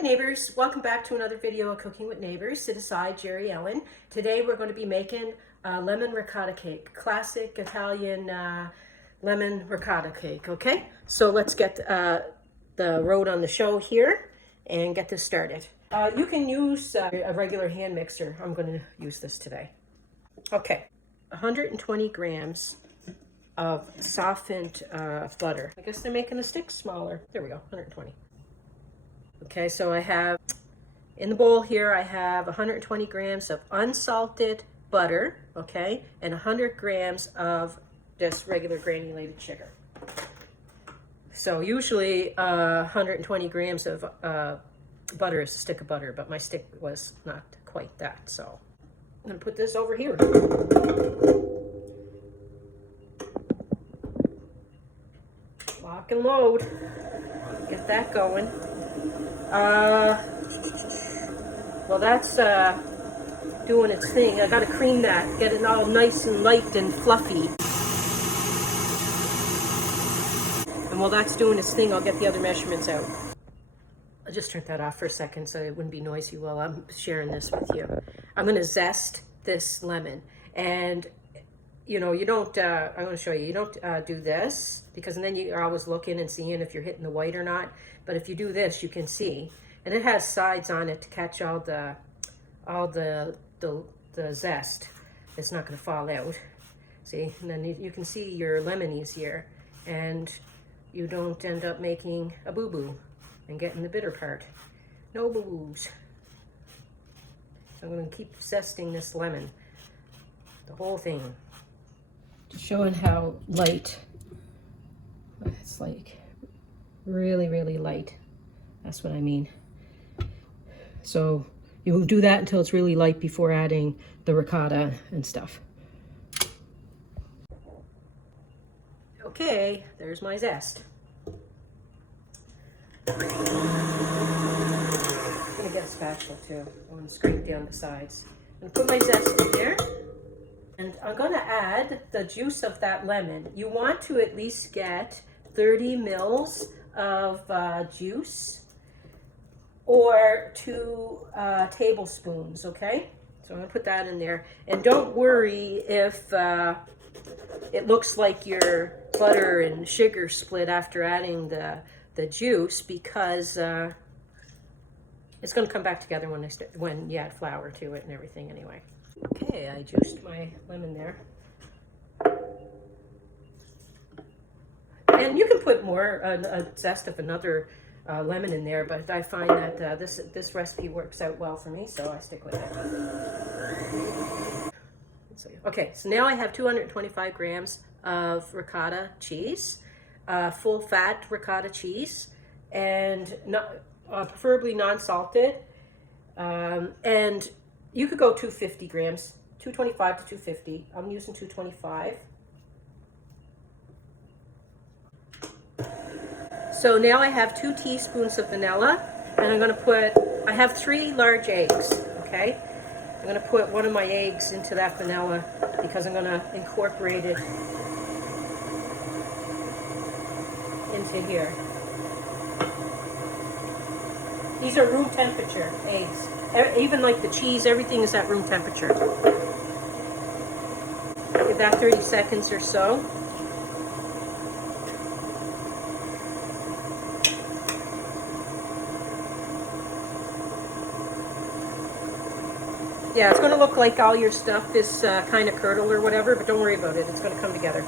Hi neighbors, welcome back to another video of Cooking with Neighbors. Sit aside, Jerri-ellen. Today we're going to be making lemon ricotta cake, classic Italian lemon ricotta cake, okay? So let's get the road on the show here and get this started. You can use a regular hand mixer. I'm going to use this today. Okay, 120 grams of softened butter. I guess they're making the sticks smaller. There we go, 120. Okay, so I have, in the bowl here, I have 120 grams of unsalted butter, okay, and 100 grams of just regular granulated sugar. So usually 120 grams of butter is a stick of butter, but my stick was not quite that, so I'm gonna put this over here. Lock and load, get that going. Well, that's doing its thing. I gotta cream that, get it all nice and light and fluffy. And while that's doing its thing, I'll get the other measurements out. I'll just turn that off for a second so it wouldn't be noisy while I'm sharing this with you. I'm gonna zest this lemon, and you know, you don't, I'm gonna show you, you don't do this, because then you're always looking and seeing if you're hitting the white or not. But if you do this, you can see, and it has sides on it to catch all the zest. It's not gonna fall out. See, and then you can see your lemon easier, and you don't end up making a boo-boo and getting the bitter part. No boo-boos. I'm gonna keep zesting this lemon, the whole thing. Showing how light, it's like really, really light. That's what I mean. So you will do that until it's really light before adding the ricotta and stuff. Okay, there's my zest. I'm gonna get a spatula too. I want to scrape down the sides. I'm gonna put my zest in there. And I'm going to add the juice of that lemon. You want to at least get 30 mils of juice, or 2 tablespoons, okay? So I'm going to put that in there. And don't worry if it looks like your butter and sugar split after adding the juice, because it's going to come back together when you add flour to it and everything anyway. Okay, I juiced my lemon there. And you can put more, a zest of another lemon in there, but I find that this recipe works out well for me, so I stick with it. Okay, so now I have 225 grams of ricotta cheese, full fat ricotta cheese, and preferably non-salted, and you could go 250 grams, 225 to 250. I'm using 225. So now I have 2 teaspoons of vanilla, and I'm going to put, I have 3 large eggs, okay? I'm going to put one of my eggs into that vanilla because I'm going to incorporate it into here. These are room temperature eggs. Even like the cheese, everything is at room temperature. Give that 30 seconds or so. Yeah, it's going to look like all your stuff is kind of curdled or whatever, but don't worry about it. It's going to come together.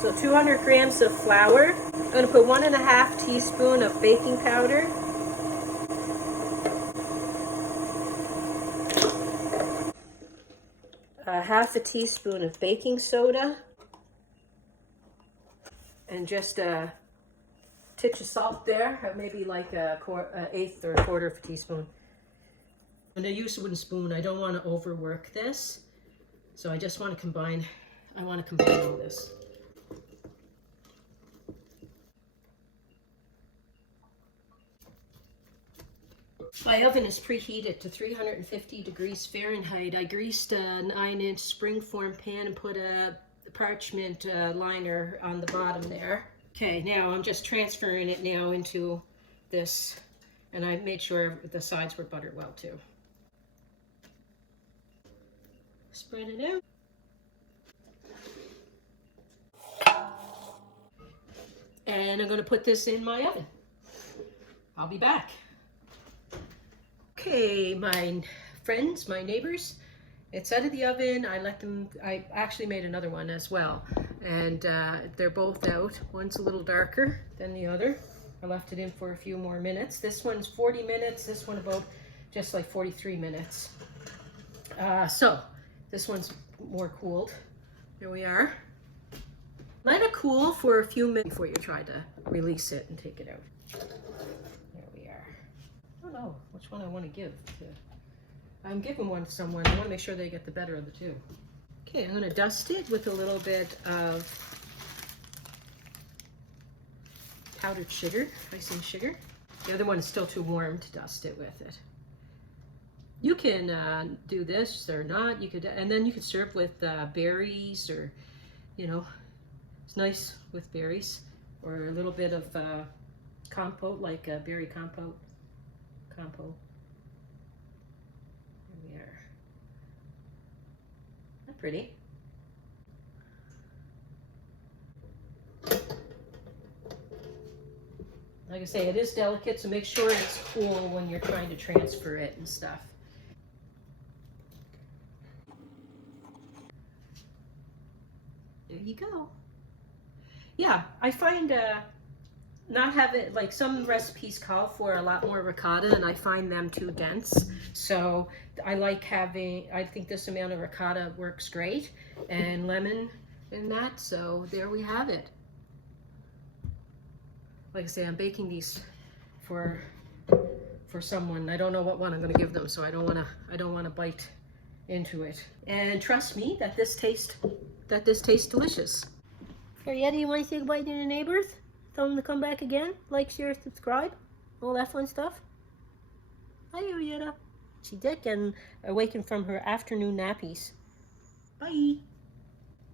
So 200 grams of flour. I'm going to put 1.5 teaspoons of baking powder. Half a teaspoon of baking soda. And just a titch of salt there, maybe like an eighth or a quarter of a teaspoon. I'm going to use a wooden spoon. I don't want to overwork this. So I just want to combine, all this. My oven is preheated to 350 degrees Fahrenheit. I greased a 9-inch Springform pan and put a parchment liner on the bottom there. Okay, now I'm just transferring it now into this, and I made sure the sides were buttered well too. Spread it out. And I'm going to put this in my oven. I'll be back. Okay, my friends, my neighbors, it's out of the oven. I actually made another one as well. And they're both out. One's a little darker than the other. I left it in for a few more minutes. This one's 40 minutes. This one about just like 43 minutes. So this one's more cooled. Here we are. Let it cool for a few minutes before you try to release it and take it out. There we are. I don't know which one I want to give to. I'm giving one to someone. I want to make sure they get the better of the two. Okay, I'm going to dust it with a little bit of powdered sugar, icing sugar. The other one is still too warm to dust it with it. You can do this or not. You could, and then you could serve with berries, or you know, it's nice with berries, or a little bit of compote, like berry compote. There we are. Not pretty. Like I say, it is delicate, so make sure it's cool when you're trying to transfer it and stuff. There you go. Yeah, I find not having, like, some recipes call for a lot more ricotta, and I find them too dense. So I like having, I think this amount of ricotta works great, and lemon in that. So there we have it. Like I say, I'm baking these for someone. I don't know what one I'm going to give them, so I don't want to bite into it. And trust me that this tastes delicious. Arietta, you want to say goodbye to the neighbors? Tell them to come back again, like, share, subscribe, all that fun stuff. Hi, Arietta. She's getting awakened from her afternoon nappies. Bye.